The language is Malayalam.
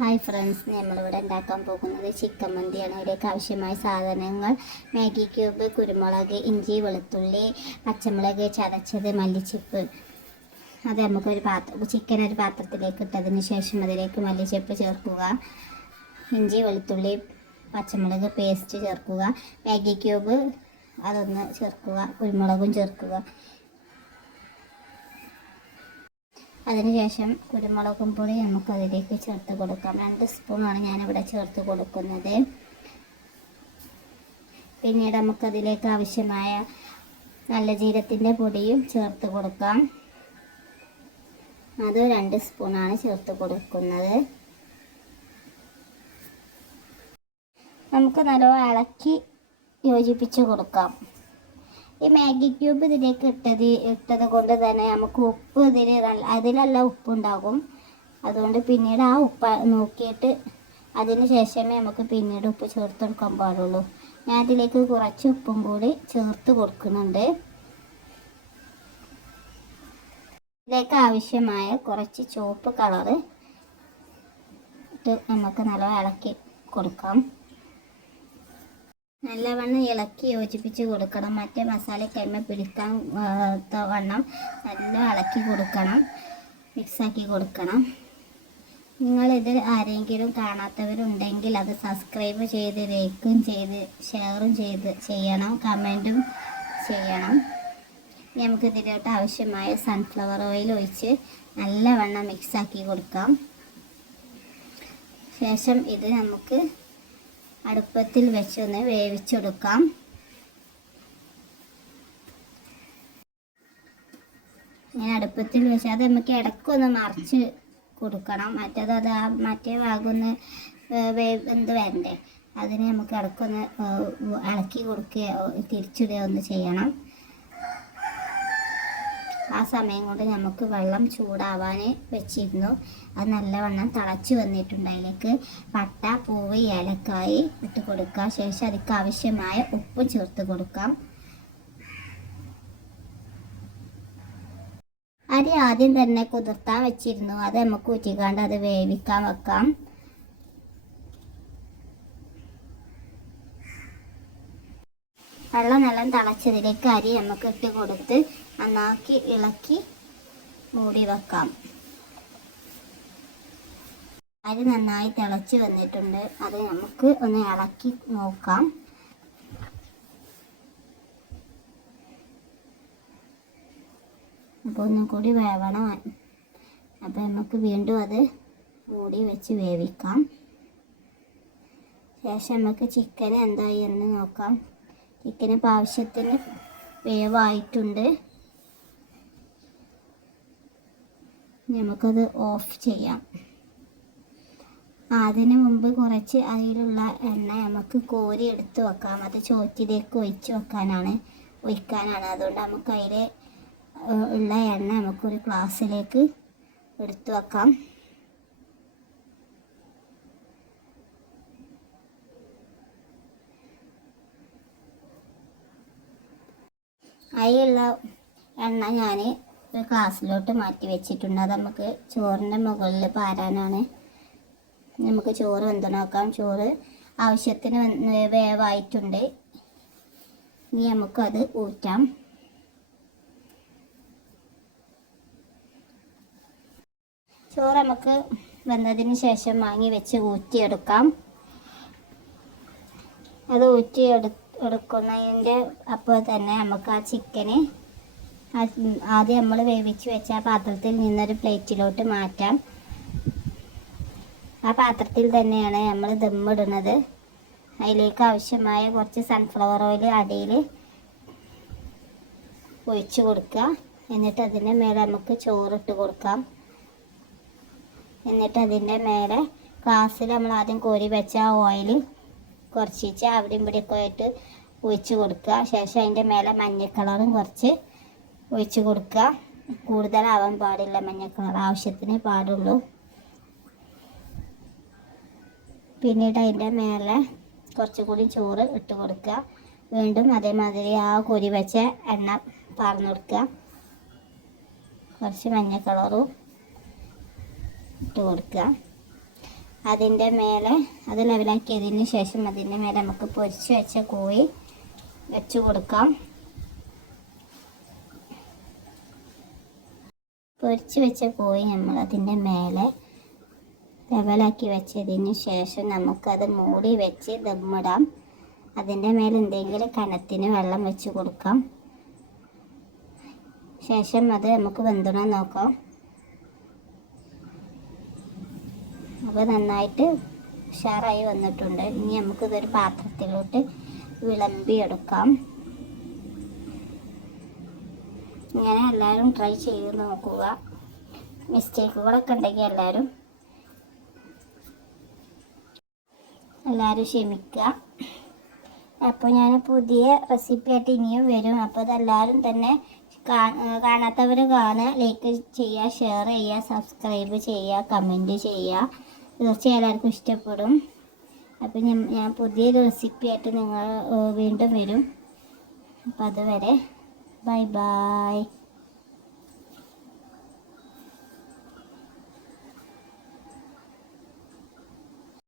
ഹായ് ഫ്രണ്ട്സ്, നമ്മളിവിടെ ഉണ്ടാക്കാൻ പോകുന്നത് ചിക്കൻ മന്തിയാണ്. അതിലേക്ക് ആവശ്യമായ സാധനങ്ങൾ: മാഗി ക്യൂബ്, കുരുമുളക്, ഇഞ്ചി, വെളുത്തുള്ളി, പച്ചമുളക് ചതച്ചത്, മല്ലിച്ചപ്പ്. അത് നമുക്കൊരു ചിക്കൻ ഒരു പാത്രത്തിലേക്ക് ഇട്ടതിന് ശേഷം അതിലേക്ക് മല്ലിച്ചപ്പ് ചേർക്കുക, ഇഞ്ചി, വെളുത്തുള്ളി, പച്ചമുളക് പേസ്റ്റ് ചേർക്കുക, മാഗി ക്യൂബ് അതൊന്ന് ചേർക്കുക, കുരുമുളകും ചേർക്കുക. അതിനുശേഷം കുരുമുളകും പൊടി നമുക്കതിലേക്ക് ചേർത്ത് കൊടുക്കാം. 2 സ്പൂണാണ് ഞാനിവിടെ ചേർത്ത് കൊടുക്കുന്നത്. പിന്നീട് നമുക്കതിലേക്ക് ആവശ്യമായ നല്ല ജീരകത്തിൻ്റെ പൊടിയും ചേർത്ത് കൊടുക്കാം. അത് 2 സ്പൂണാണ് ചേർത്ത് കൊടുക്കുന്നത്. നമുക്ക് നല്ലോണം ഇളക്കി യോജിപ്പിച്ച് കൊടുക്കാം. ഈ മാഗി ക്യൂബ് ഇതിലേക്ക് ഇട്ടത് കൊണ്ട് തന്നെ നമുക്ക് ഉപ്പ് അതിലെല്ലാം ഉപ്പുണ്ടാകും. അതുകൊണ്ട് പിന്നീട് ആ ഉപ്പ് നോക്കിയിട്ട് അതിന് ശേഷമേ നമുക്ക് പിന്നീട് ഉപ്പ് ചേർത്ത് കൊടുക്കാൻ പാടുള്ളൂ. ഞാൻ അതിലേക്ക് കുറച്ച് ഉപ്പും കൂടി ചേർത്ത് കൊടുക്കുന്നുണ്ട്. ഇതിലേക്ക് ആവശ്യമായ കുറച്ച് ചുവപ്പ് കളറ് ഇട്ട് നമുക്ക് നല്ല ഇളക്കി കൊടുക്കാം. നല്ലവണ്ണം ഇളക്കി യോജിപ്പിച്ച് കൊടുക്കണം. മറ്റേ മസാല കൈമ പിടിക്കാൻ വണ്ണം നല്ല ഇളക്കി കൊടുക്കണം, മിക്സാക്കി കൊടുക്കണം. നിങ്ങളിത് ആരെങ്കിലും കാണാത്തവരുണ്ടെങ്കിൽ അത് സബ്സ്ക്രൈബ് ചെയ്ത് ലൈക്കും ചെയ്ത് ഷെയറും ചെയ്യണം, കമൻറ്റും ചെയ്യണം. നമുക്ക് ഇതിലോട്ട് ആവശ്യമായ സൺഫ്ലവർ ഓയിൽ ഒഴിച്ച് നല്ലവണ്ണം മിക്സാക്കി കൊടുക്കാം. ശേഷം ഇത് നമുക്ക് അടുപ്പത്തിൽ വെച്ചൊന്ന് വേവിച്ചെടുക്കാം. ഇങ്ങനെ അടുപ്പത്തിൽ വെച്ച് അത് നമുക്ക് ഇടയ്ക്കൊന്ന് മറിച്ച് കൊടുക്കണം. അത് മറ്റേ ഭാഗമൊന്ന് വെന്ത് വരണ്ടേ, അതിന് നമുക്ക് ഇടയ്ക്കൊന്ന് ഇളക്കി കൊടുക്കുകയോ തിരിച്ചിടുകയോ ഒന്ന് ചെയ്യണം. ആ സമയം കൊണ്ട് നമുക്ക് വെള്ളം ചൂടാവാൻ വെച്ചിരുന്നു. അത് നല്ലവണ്ണം തിളച്ച് വന്നിട്ടുണ്ട്. അതിലേക്ക് പട്ട, പൂവ്, ഏലക്കായി ഇട്ട് കൊടുക്കുക. ശേഷം അതിലേക്ക് ആവശ്യമായ ഉപ്പ് ചേർത്ത് കൊടുക്കാം. അരി ആദ്യം തന്നെ കുതിർത്താൻ വെച്ചിരുന്നു. അത് നമുക്ക് ഊറ്റിക്കാണ്ട് അത് വേവിക്കാൻ വെക്കാം. വെള്ളം നല്ല തിളച്ചതിലേക്ക് അരി നമുക്ക് ഇട്ട് കൊടുത്ത് നന്നാക്കി ഇളക്കി മൂടി വെക്കാം. അരി നന്നായി തിളച്ച് വന്നിട്ടുണ്ട്. അത് നമുക്ക് ഒന്ന് ഇളക്കി നോക്കാം. അപ്പോൾ ഒന്നും കൂടി വേവണം. അപ്പോൾ നമുക്ക് വീണ്ടും അത് മൂടി വെച്ച് വേവിക്കാം. ശേഷം നമുക്ക് ചിക്കൻ എന്തായി എന്ന് നോക്കാം. ചിക്കന് ആവശ്യത്തിന് വേവായിട്ടുണ്ട്. നമുക്കത് ഓഫ് ചെയ്യാം. അതിന് മുമ്പ് കുറച്ച് അതിലുള്ള എണ്ണ നമുക്ക് കോരി എടുത്ത് വെക്കാം. അത് ചോറ്റിലേക്ക് ഒഴിക്കാനാണ്. അതുകൊണ്ട് നമുക്ക് അതിൽ ഉള്ള എണ്ണ നമുക്കൊരു ഗ്ലാസ്സിലേക്ക് എടുത്ത് വെക്കാം. അതിലുള്ള എണ്ണ ഞാൻ ഒരു ഗ്ലാസ്സിലോട്ട് മാറ്റി വെച്ചിട്ടുണ്ട്. അത് നമുക്ക് ചോറിൻ്റെ മുകളിൽ പാരാനാണ്. നമുക്ക് ചോറ് വെന്തണോക്കാം. ചോറ് ആവശ്യത്തിന് വേവായിട്ടുണ്ട്. ഇനി നമുക്കത് ഊറ്റാം. ചോറ് നമുക്ക് വെന്തതിന് ശേഷം വാങ്ങി വെച്ച് ഊറ്റിയെടുക്കാം. അത് എടുക്കുന്നതിൻ്റെ അപ്പോൾ തന്നെ നമുക്ക് ആ ചിക്കന് ആദ്യം നമ്മൾ വേവിച്ച് വെച്ച ആ പാത്രത്തിൽ നിന്നൊരു പ്ലേറ്റിലോട്ട് മാറ്റാം. ആ പാത്രത്തിൽ തന്നെയാണ് നമ്മൾ ദമ്മിടുന്നത്. അതിലേക്ക് ആവശ്യമായ കുറച്ച് സൺഫ്ലവർ ഓയിൽ അടിയിൽ ഒഴിച്ച് കൊടുക്കുക. എന്നിട്ട് അതിൻ്റെ മേലെ നമുക്ക് ചോറിട്ട് കൊടുക്കാം. എന്നിട്ട് അതിൻ്റെ മേലെ ഗ്ലാസ്സിൽ നമ്മൾ ആദ്യം കോരി വെച്ച ആ ഓയിൽ കുറച്ച് അവിടെയും ഇവിടെയൊക്കെ ആയിട്ട് ഒഴിച്ച് കൊടുക്കുക. ശേഷം അതിൻ്റെ മേലെ മഞ്ഞ കളറും കുറച്ച് ഒഴിച്ച് കൊടുക്കുക. കൂടുതലാവാൻ പാടില്ല, മഞ്ഞ കളർ ആവശ്യത്തിന് പാടുള്ളൂ. പിന്നീട് അതിൻ്റെ മേലെ കുറച്ചുകൂടി ചോറ് ഇട്ട് കൊടുക്കുക. വീണ്ടും അതേമാതിരി ആ കോരി വെച്ച എണ്ണ പാർന്നു കൊടുക്കുക. കുറച്ച് മഞ്ഞ കളറും ഇട്ട് കൊടുക്കുക. അതിൻ്റെ മേലെ അത് ലെവലാക്കിയതിന് ശേഷം അതിൻ്റെ മേലെ നമുക്ക് പൊരിച്ച് വെച്ച കോഴി വെച്ച് കൊടുക്കാം. പൊരിച്ച് വെച്ച കോഴി നമ്മൾ അതിൻ്റെ മേലെ ലെവലാക്കി വെച്ചതിന് ശേഷം നമുക്കത് മൂടി വെച്ച് ദമ്മിടാം. അതിൻ്റെ മേലെ എന്തെങ്കിലും കനത്തിന് വെള്ളം വെച്ച് കൊടുക്കാം. ശേഷം അത് നമുക്ക് വെന്തണം നോക്കാം. അപ്പോൾ നന്നായിട്ട് ഉഷാറായി വന്നിട്ടുണ്ട്. ഇനി നമുക്കിതൊരു പാത്രത്തിലോട്ട് വിളമ്പിയെടുക്കാം. ഇങ്ങനെ എല്ലാവരും ട്രൈ ചെയ്ത് നോക്കുക. മിസ്റ്റേക്കുകളൊക്കെ ഉണ്ടെങ്കിൽ എല്ലാവരും ക്ഷമിക്കുക. അപ്പോൾ ഞാൻ പുതിയ റെസിപ്പി ആയിട്ട് ഇനിയും വരും. അപ്പോൾ അതെല്ലാവരും തന്നെ കാണാത്തവർ കാണുക, ലൈക്ക് ചെയ്യുക, ഷെയർ ചെയ്യുക, സബ്സ്ക്രൈബ് ചെയ്യുക, കമൻറ്റ് ചെയ്യുക. തീർച്ചയായും എല്ലാവർക്കും ഇഷ്ടപ്പെടും. അപ്പോൾ ഞാൻ പുതിയൊരു റെസിപ്പി ആയിട്ട് നിങ്ങൾ വീണ്ടും വരും. അപ്പോൾ അതുവരെ ബൈ ബൈ.